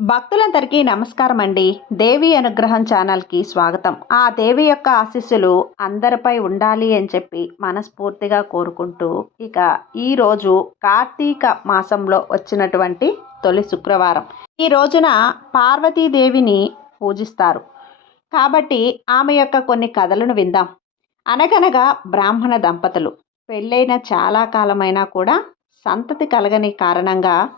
భక్తులందరికీ నమస్కారం అండి దేవి అనుగ్రహం ఛానల్కి స్వాగతం. ఆ దేవి యొక్క ఆశీస్సులు అందరిపై ఉండాలి అని చెప్పి మనస్ఫూర్తిగా కోరుకుంటూ ఇక ఈరోజు కార్తీక మాసంలో వచ్చినటువంటి తొలి శుక్రవారం. ఈ రోజున పార్వతీదేవిని పూజిస్తారు. కాబట్టి ఆమె యొక్క కొన్ని కథలను విందాం. అనగనగా బ్రాహ్మణ దంపతులు. పెళ్ళైన చాలా కాలమైనా కూడా సంతతి కలగని కారణంగా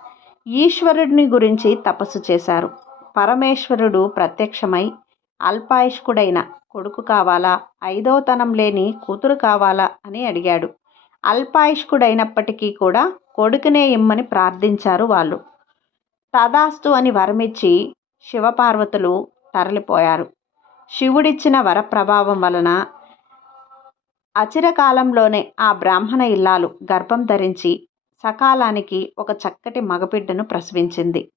ఈశ్వరుడిని గురించి తపస్సు చేశారు. పరమేశ్వరుడు ప్రత్యక్షమై అల్పాయుష్కుడైన కొడుకు కావాలా ఐదోతనం లేని కూతురు కావాలా అని అడిగాడు. అల్పాయుష్కుడైనప్పటికీ కూడా కొడుకునే ఇమ్మని ప్రార్థించారు వాళ్ళు. తదాస్తు అని వరమిచ్చి శివపార్వతులు తరలిపోయారు. శివుడిచ్చిన వరప్రభావం వలన అచిరకాలంలోనే ఆ బ్రాహ్మణ ఇల్లాలు గర్భం ధరించి సకాలానికి ఒక చక్కటి మగబిడ్డను ప్రసవించింది.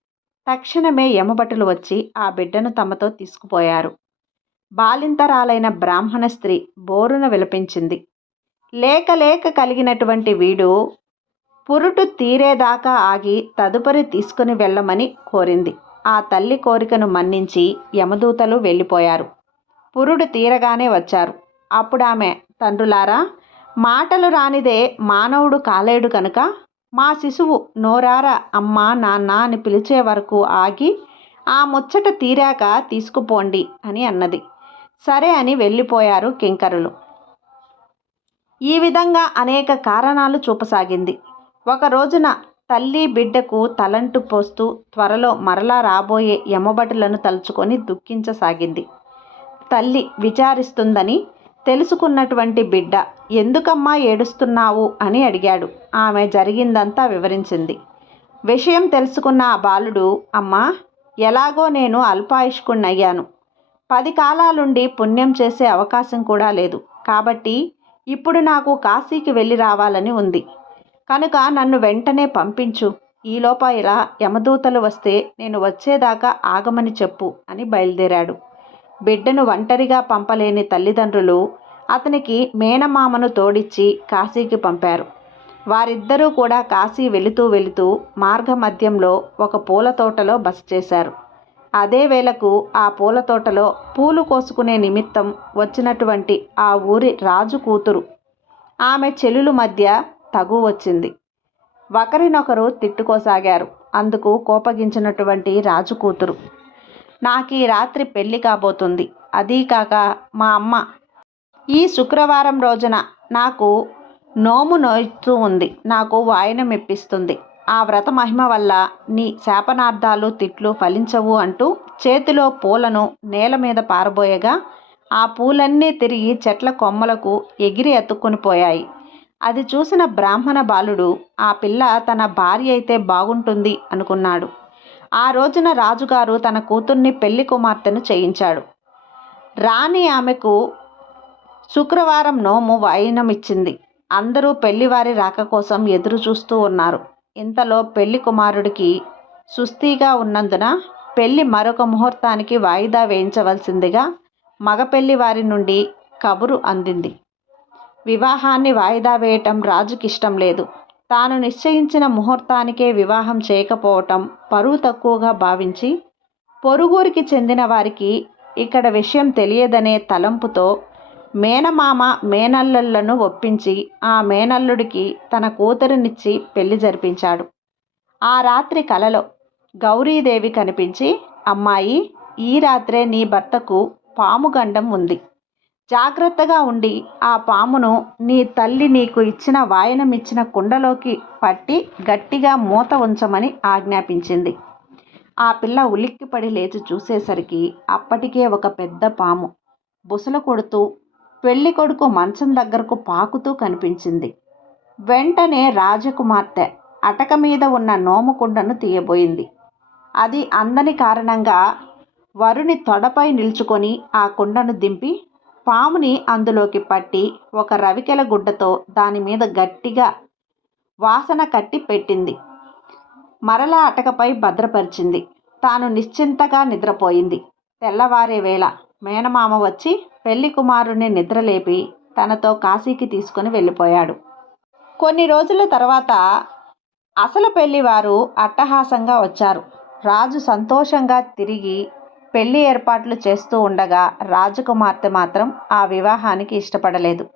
తక్షణమే యమభటులు వచ్చి ఆ బిడ్డను తమతో తీసుకుపోయారు. బాలింతరాలైన బ్రాహ్మణ స్త్రీ బోరున విలపించింది. లేక లేక కలిగినటువంటి వీడు పురుటు తీరేదాకా ఆగి తదుపరి తీసుకుని వెళ్ళమని కోరింది. ఆ తల్లి కోరికను మన్నించి యమదూతలు వెళ్ళిపోయారు. పురుడు తీరగానే వచ్చారు. అప్పుడు ఆమె తండ్రులారా మాటలు రానిదే మానవుడు కాలేడు కనుక మా శిశువు నోరారా అమ్మా నాన్న అని పిలిచే వరకు ఆగి ఆ ముచ్చట తీరాక తీసుకుపోండి అని అన్నది. సరే అని వెళ్ళిపోయారు కింకరులు. ఈ విధంగా అనేక కారణాలు చూపసాగింది. ఒక రోజున తల్లి బిడ్డకు తలంటు పోస్తూ త్వరలో మరలా రాబోయే యమబటులను తలుచుకొని దుఃఖించసాగింది. తల్లి విచారిస్తుందని తెలుసుకున్నటువంటి బిడ్డ ఎందుకమ్మా ఏడుస్తున్నావు? అని అడిగాడు. ఆమె జరిగిందంతా వివరించింది. విషయం తెలుసుకున్న ఆ బాలుడు అమ్మా ఎలాగో నేను అల్పాయుష్కుణ్ణయ్యాను. పది కాలాలుండి పుణ్యం చేసే అవకాశం కూడా లేదు. కాబట్టి ఇప్పుడు నాకు కాశీకి వెళ్ళి రావాలని ఉంది. కనుక నన్ను వెంటనే పంపించు. ఈలోప ఇలా యమదూతలు వస్తే నేను వచ్చేదాకా ఆగమని చెప్పు అని బయలుదేరాడు. బిడ్డను ఒంటరిగా పంపలేని తల్లిదండ్రులు అతనికి మేనమామను తోడిచ్చి కాశీకి పంపారు. వారిద్దరూ కూడా కాశీ వెళుతూ వెళుతూ మార్గమధ్యంలో ఒక పూల తోటలో బస చేశారు. అదే వేళకు ఆ పూల తోటలో పూలు కోసుకునే నిమిత్తం వచ్చినటువంటి ఆ ఊరి రాజు కూతురు. ఆమె చెల్లుల మధ్య తగు వచ్చింది. ఒకరినొకరు తిట్టుకోసాగారు. అందుకు కోపగించినటువంటి రాజు కూతురు. నాకు ఈ రాత్రి పెళ్ళి కాబోతుంది. అదీ కాక మా అమ్మ ఈ శుక్రవారం రోజున నాకు నోము నోయిస్తూ ఉంది. నాకు వాయనం ఇప్పిస్తుంది. ఆ వ్రత మహిమ వల్ల నీ శాపనార్థాలు తిట్లు ఫలించవు అంటూ చేతిలో పూలను నేల మీద పారబోయగా ఆ పూలన్నీ తిరిగి చెట్ల కొమ్మలకు ఎగిరి ఎత్తుక్కొని పోయాయి. అది చూసిన బ్రాహ్మణ బాలుడు ఆ పిల్ల తన భార్య అయితే బాగుంటుంది అనుకున్నాడు. ఆ రోజున రాజుగారు తన కూతుర్ని పెళ్ళి కుమార్తెను చేయించాడు. రాణి ఆమెకు శుక్రవారం నోము వాయినమిచ్చింది అందరూ పెళ్ళివారి రాక కోసం ఎదురు చూస్తూ ఉన్నారు. ఇంతలో పెళ్ళి కుమారుడికి సుస్థిగా ఉన్నందున పెళ్ళి మరొక ముహూర్తానికి వాయిదా వేయించవలసిందిగా మగ పెళ్ళి వారి నుండి కబురు అందింది. వివాహాన్ని వాయిదా వేయటం రాజుకి ఇష్టం లేదు. తాను నిశ్చయించిన ముహూర్తానికే వివాహం చేయకపోవటం పరువు తక్కువగా భావించి పొరుగురికి చెందిన వారికి ఇక్కడ విషయం తెలియదనే తలంపుతో మేనమామ మేనల్లులను ఒప్పించి ఆ మేనల్లుడికి తన కూతురునిచ్చి పెళ్ళి జరిపించాడు. ఆ రాత్రి కలలో గౌరీదేవి కనిపించి అమ్మాయి ఈ రాత్రే నీ భర్తకు పాము గండం ఉంది. జాగ్రత్తగా ఉండి ఆ పామును నీ తల్లి నీకు ఇచ్చిన వాయనమిచ్చిన కుండలోకి పట్టి గట్టిగా మూత ఉంచమని ఆజ్ఞాపించింది. ఆ పిల్ల ఉలిక్కిపడి లేచి చూసేసరికి అప్పటికే ఒక పెద్ద పాము బుసలు కొడుతూ పెళ్ళి కొడుకు మంచం దగ్గరకు పాకుతూ కనిపించింది. వెంటనే రాజకుమార్తె అటక మీద ఉన్న నోముకుండను తీయబోయింది. అది అందని కారణంగా వరుని తొడపై నిల్చుకొని ఆ కుండను దింపి పాముని అందులోకి పట్టి ఒక రవికెల గుడ్డతో దాని మీద గట్టిగా వాసన కట్టి పెట్టింది. మరలా అటకపై భద్రపరిచింది. తాను నిశ్చింతగా నిద్రపోయింది. తెల్లవారే వేళ మేనమామ వచ్చి పెళ్ళి కుమారుని నిద్రలేపి తనతో కాశీకి తీసుకుని వెళ్ళిపోయాడు. కొన్ని రోజుల తర్వాత అసలు పెళ్ళివారు అట్టహాసంగా వచ్చారు. రాజు సంతోషంగా తిరిగి పెళ్ళి ఏర్పాట్లు చేస్తూ ఉండగా రాజకుమార్తె మాత్రం ఆ వివాహానికి ఇష్టపడలేదు.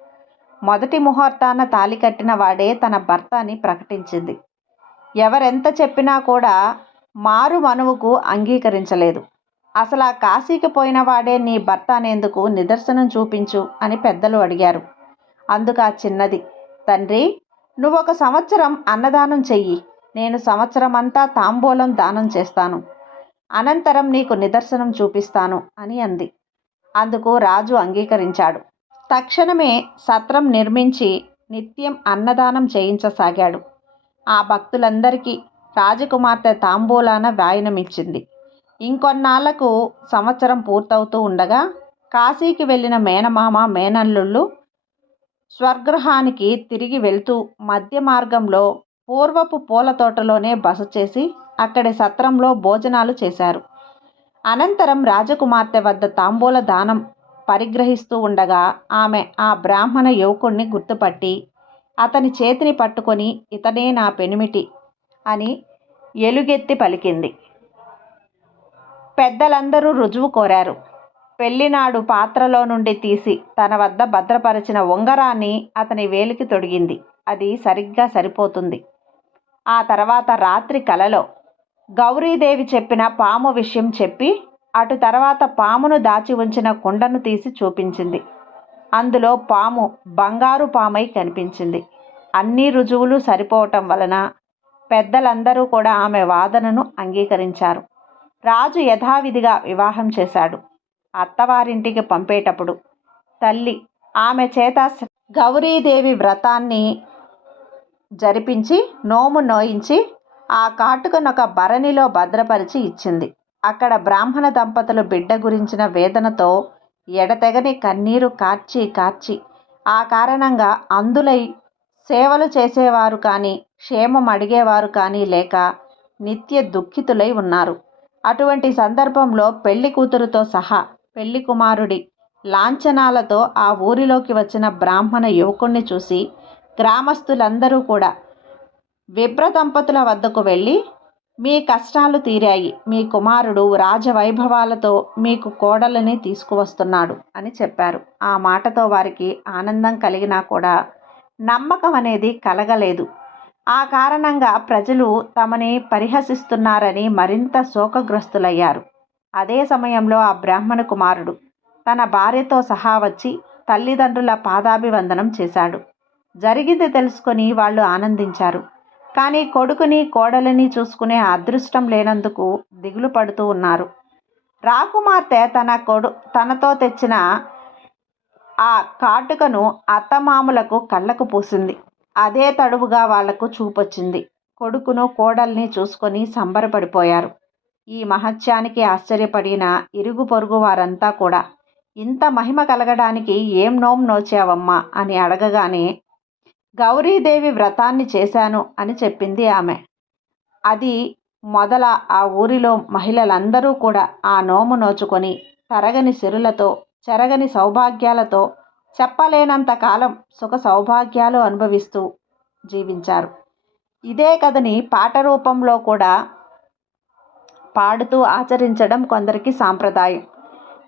మొదటి ముహూర్తాన తాలి కట్టిన వాడే తన భర్త అని ప్రకటించింది. ఎవరెంత చెప్పినా కూడా మారు మనువుకు అంగీకరించలేదు. అసలు ఆ కాశీకి పోయిన వాడే నీ భర్త అనేందుకు నిదర్శనం చూపించు అని పెద్దలు అడిగారు. అందుకు ఆ చిన్నది తండ్రి నువ్వు ఒక సంవత్సరం అన్నదానం చెయ్యి. నేను సంవత్సరం అంతా తాంబూలం దానం చేస్తాను. అనంతరం నీకు నిదర్శనం చూపిస్తాను అని అంది. అందుకు రాజు అంగీకరించాడు. తక్షణమే సత్రం నిర్మించి నిత్యం అన్నదానం చేయించసాగాడు. ఆ భక్తులందరికీ రాజకుమార్తె తాంబూలాన వాయనమిచ్చింది ఇంకొన్నాళ్ళకు సంవత్సరం పూర్తవుతూ ఉండగా కాశీకి వెళ్ళిన మేనమామ మేనల్లుళ్ళు స్వగృహానికి తిరిగి వెళ్తూ మధ్య మార్గంలో పూర్వపు పూల తోటలోనే బస చేసి అక్కడి సత్రంలో భోజనాలు చేశారు. అనంతరం రాజకుమార్తె వద్ద తాంబూల దానం పరిగ్రహిస్తూ ఉండగా ఆమె ఆ బ్రాహ్మణ యువకుణ్ణి గుర్తుపట్టి అతని చేతిని పట్టుకొని ఇతనే నా పెనిమిటి అని ఎలుగెత్తి పలికింది. పెద్దలందరూ రుజువు కోరారు. పెళ్ళినాడు పాత్రలో నుండి తీసి తన వద్ద భద్రపరిచిన ఉంగరాన్ని అతని వేలికి తొడిగింది. అది సరిగ్గా సరిపోతుంది. ఆ తర్వాత రాత్రి కలలో గౌరీదేవి చెప్పిన పాము విషయం చెప్పి అటు తర్వాత పామును దాచి ఉంచిన కుండను తీసి చూపించింది. అందులో పాము బంగారు పామై కనిపించింది. అన్ని రుజువులు సరిపోవటం వలన పెద్దలందరూ కూడా ఆమె వాదనను అంగీకరించారు. రాజు యథావిధిగా వివాహం చేశాడు. అత్తవారింటికి పంపేటప్పుడు తల్లి ఆమె చేత గౌరీదేవి వ్రతాన్ని జరిపించి నోము నోయించి ఆ కాటుకనొక భరణిలో భద్రపరిచి ఇచ్చింది. అక్కడ బ్రాహ్మణ దంపతులు బిడ్డ గురించిన వేదనతో ఎడతెగని కన్నీరు కార్చి కార్చి ఆ కారణంగా అందులై సేవలు చేసేవారు కానీ క్షేమం అడిగేవారు కానీ లేక నిత్య దుఃఖితులై ఉన్నారు. అటువంటి సందర్భంలో పెళ్ళి కూతురుతో సహా పెళ్ళి కుమారుడి లాంఛనాలతో ఆ ఊరిలోకి వచ్చిన బ్రాహ్మణ యువకుణ్ణి చూసి గ్రామస్తులందరూ కూడా విభ్ర దంపతుల వద్దకు వెళ్ళి మీ కష్టాలు తీరాయి. మీ కుమారుడు రాజవైభవాలతో మీకు కోడలని తీసుకువస్తున్నాడు అని చెప్పారు. ఆ మాటతో వారికి ఆనందం కలిగినా కూడా నమ్మకం అనేది కలగలేదు. ఆ కారణంగా ప్రజలు తమని పరిహసిస్తున్నారని మరింత శోకగ్రస్తులయ్యారు. అదే సమయంలో ఆ బ్రాహ్మణ కుమారుడు తన భార్యతో సహా వచ్చి తల్లిదండ్రుల పాదాభివందనం చేశాడు. జరిగింది తెలుసుకొని వాళ్ళు ఆనందించారు. కానీ కొడుకుని కోడలిని చూసుకునే అదృష్టం లేనందుకు దిగులు పడుతూ ఉన్నారు. రాకుమార్తె తన కొడు తనతో తెచ్చిన ఆ కాటుకను అత్తమామలకు కళ్ళకు పూసింది. అదే తడువుగా వాళ్ళకు చూపొచ్చింది. కొడుకును కోడల్ని చూసుకొని సంబరపడిపోయారు. ఈ మహత్యానికి ఆశ్చర్యపడిన ఇరుగు పొరుగు వారంతా కూడా ఇంత మహిమ కలగడానికి ఏం నోం నోచావమ్మా? అని అడగగానే గౌరీదేవి వ్రతాన్ని చేశాను అని చెప్పింది ఆమె. అది మొదల ఆ ఊరిలో మహిళలందరూ కూడా ఆ నోము నోచుకొని తరగని సిరులతో చెరగని సౌభాగ్యాలతో చెప్పలేనంత కాలం సుఖ సౌభాగ్యాలు అనుభవిస్తూ జీవించారు. ఇదే కథని పాట రూపంలో కూడా పాడుతూ ఆచరించడం కొందరికి సాంప్రదాయం.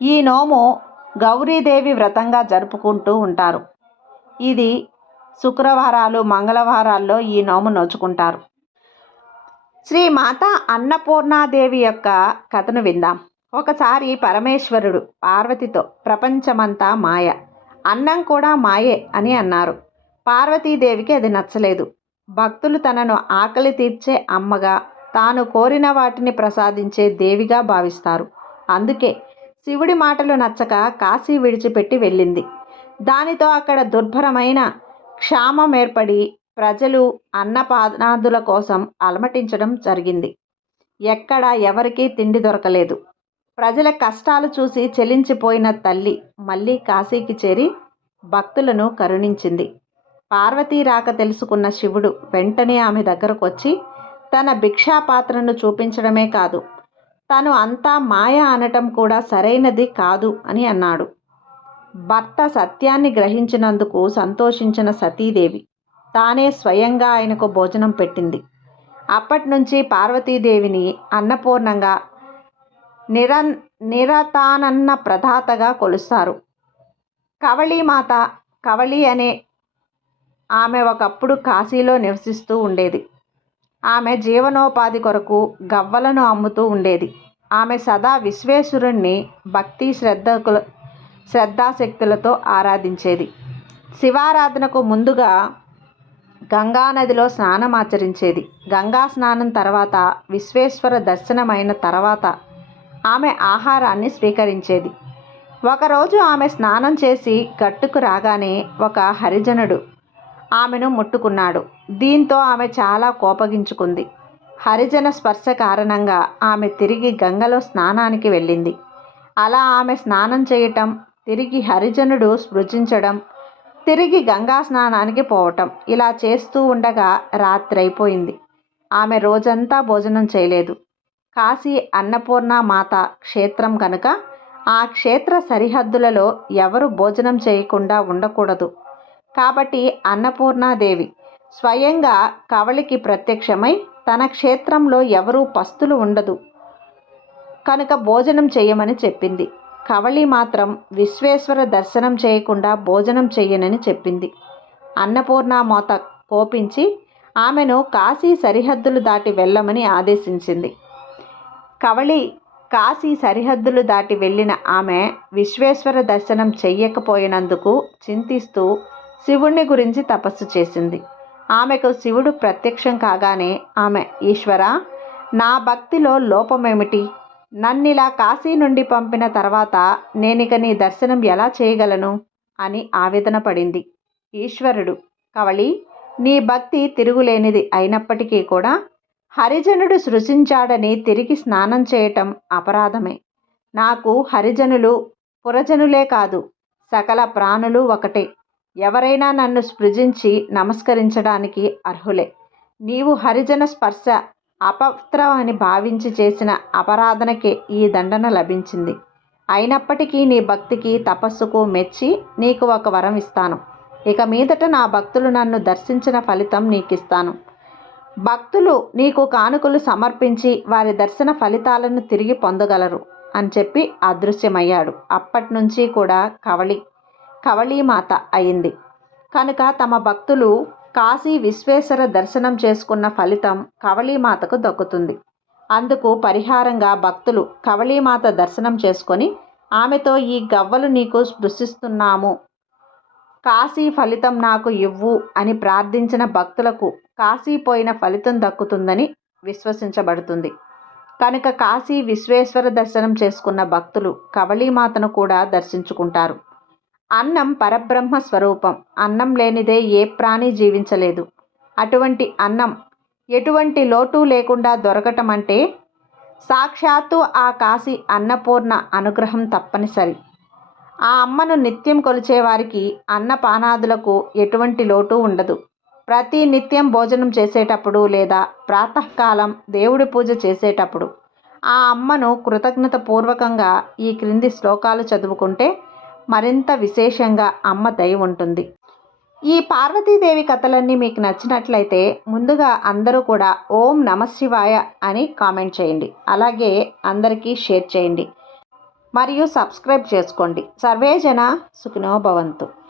ఈ నోము గౌరీదేవి వ్రతంగా జరుపుకుంటూ ఉంటారు. ఇది శుక్రవారాలు మంగళవారాల్లో ఈ నోము నోచుకుంటారు. శ్రీ మాత అన్నపూర్ణాదేవి యొక్క కథను విందాం. ఒకసారి పరమేశ్వరుడు పార్వతితో ప్రపంచమంతా మాయ. అన్నం కూడా మాయే అని అన్నారు. పార్వతీదేవికి అది నచ్చలేదు. భక్తులు తనను ఆకలి తీర్చే అమ్మగా తాను కోరిన వాటిని ప్రసాదించే దేవిగా భావిస్తారు. అందుకే శివుడి మాటలు నచ్చక కాశీ విడిచిపెట్టి వెళ్ళింది. దానితో అక్కడ దుర్భరమైన క్షామం ఏర్పడి ప్రజలు అన్నపానాదుల కోసం అలమటించడం జరిగింది. ఎక్కడ ఎవరికీ తిండి దొరకలేదు. ప్రజల కష్టాలు చూసి చెలించిపోయిన తల్లి మళ్ళీ కాశీకి చేరి భక్తులను కరుణించింది. పార్వతీ రాక తెలుసుకున్న శివుడు వెంటనే ఆమె దగ్గరకు వచ్చి తన భిక్షాపాత్రను చూపించడమే కాదు తను అంతా మాయ అనటం కూడా సరైనది కాదు అని అన్నాడు. భర్త సత్యాన్ని గ్రహించినందుకు సంతోషించిన సతీదేవి తానే స్వయంగా ఆయనకు భోజనం పెట్టింది. అప్పటి నుంచి పార్వతీదేవిని అన్నపూర్ణంగా నిరన్ నిరతానన్న ప్రధాతగా కొలుస్తారు. కవళీమాత కవళి అనే ఆమె ఒకప్పుడు కాశీలో నివసిస్తూ ఉండేది. ఆమె జీవనోపాధి కొరకు గవ్వలను అమ్ముతూ ఉండేది. ఆమె సదా విశ్వేశ్వరుణ్ణి భక్తి శ్రద్ధకుల శ్రద్ధాశక్తులతో ఆరాధించేది. శివారాధనకు ముందుగా గంగానదిలో స్నానం ఆచరించేది. గంగా స్నానం తర్వాత విశ్వేశ్వర దర్శనమైన తర్వాత ఆమె ఆహారాన్ని స్వీకరించేది. ఒకరోజు ఆమె స్నానం చేసి గట్టుకు రాగానే ఒక హరిజనుడు ఆమెను ముట్టుకున్నాడు. దీంతో ఆమె చాలా కోపగించుకుంది. హరిజన స్పర్శ కారణంగా ఆమె తిరిగి గంగలో స్నానానికి వెళ్ళింది. అలా ఆమె స్నానం చేయటం తిరిగి హరిజనుడు స్పృశించడం తిరిగి గంగా స్నానానికి పోవటం ఇలా చేస్తూ ఉండగా రాత్రి అయిపోయింది ఆమె రోజంతా భోజనం చేయలేదు. కాశీ అన్నపూర్ణ మాత క్షేత్రం కనుక ఆ క్షేత్ర సరిహద్దులలో ఎవరు భోజనం చేయకుండా ఉండకూడదు. కాబట్టి అన్నపూర్ణాదేవి స్వయంగా కవళికి ప్రత్యక్షమై తన క్షేత్రంలో ఎవరూ పస్తులు ఉండదు. కనుక భోజనం చేయమని చెప్పింది. కవళి మాత్రం విశ్వేశ్వర దర్శనం చేయకుండా భోజనం చేయనని చెప్పింది. అన్నపూర్ణ మాత కోపించి ఆమెను కాశీ సరిహద్దులు దాటి వెళ్ళమని ఆదేశించింది. కవళి కాశీ సరిహద్దులు దాటి వెళ్ళిన ఆమె విశ్వేశ్వర దర్శనం చెయ్యకపోయినందుకు చింతిస్తూ శివుణ్ణి గురించి తపస్సు చేసింది. ఆమెకు శివుడు ప్రత్యక్షం కాగానే ఆమె ఈశ్వర నా భక్తిలో లోపమేమిటి? నన్నిలా కాశీ నుండి పంపిన తర్వాత నేనిక నీ దర్శనం ఎలా చేయగలను అని ఆవేదన పడింది ఈశ్వరుడు. కవళి నీ భక్తి తిరుగులేనిది అయినప్పటికీ కూడా హరిజనుడు సృజించాడని తిరిగి స్నానం చేయటం అపరాధమే. నాకు హరిజనులు పురజనులే కాదు సకల ప్రాణులు ఒకటే. ఎవరైనా నన్ను స్పృజించి నమస్కరించడానికి అర్హులే. నీవు హరిజన స్పర్శ అపవిత్రం అని భావించి చేసిన అపరాధనకే ఈ దండన లభించింది. అయినప్పటికీ నీ భక్తికి తపస్సుకు మెచ్చి నీకు ఒక వరం ఇస్తాను. ఇక మీదట నా భక్తులు నన్ను దర్శించిన ఫలితం నీకిస్తాను. భక్తులు నీకు కానుకలు సమర్పించి వారి దర్శన ఫలితాలను తిరిగి పొందగలరు అని చెప్పి అదృశ్యమయ్యాడు. అప్పటి నుంచి కూడా కవళి కవళీమాత అయింది. కనుక తమ భక్తులు కాశీ విశ్వేశ్వర దర్శనం చేసుకున్న ఫలితం కవళీమాతకు దక్కుతుంది. అందుకు పరిహారంగా భక్తులు కవళీమాత దర్శనం చేసుకొని ఆమెతో ఈ గవ్వలు నీకు స్పృశిస్తున్నాము. కాశీ ఫలితం నాకు ఇవ్వు అని ప్రార్థించిన భక్తులకు కాశీ పోయిన ఫలితం దక్కుతుందని విశ్వసించబడుతుంది. కనుక కాశీ విశ్వేశ్వర దర్శనం చేసుకున్న భక్తులు కవళీమాతను కూడా దర్శించుకుంటారు. అన్నం పరబ్రహ్మ స్వరూపం. అన్నం లేనిదే ఏ ప్రాణి జీవించలేదు. అటువంటి అన్నం ఎటువంటి లోటు లేకుండా దొరకటం అంటే సాక్షాత్తు ఆ కాశీ అన్నపూర్ణ అనుగ్రహం తప్పనిసరి. ఆ అమ్మను నిత్యం కొలిచేవారికి అన్నపానాదులకు ఎటువంటి లోటు ఉండదు. ప్రతి నిత్యం భోజనం చేసేటప్పుడు లేదా ప్రాతకాలం దేవుడి పూజ చేసేటప్పుడు ఆ అమ్మను కృతజ్ఞత పూర్వకంగా ఈ క్రింది శ్లోకాలు చదువుకుంటే మరింత విశేషంగా అమ్మ దయ ఉంటుంది. ఈ పార్వతీదేవి కథలన్నీ మీకు నచ్చినట్లయితే ముందుగా అందరూ కూడా ఓం నమశివాయ అని కామెంట్ చేయండి. అలాగే అందరికీ షేర్ చేయండి. మరియు సబ్స్క్రైబ్ చేసుకోండి. సర్వేజన సుఖినో భవంతు.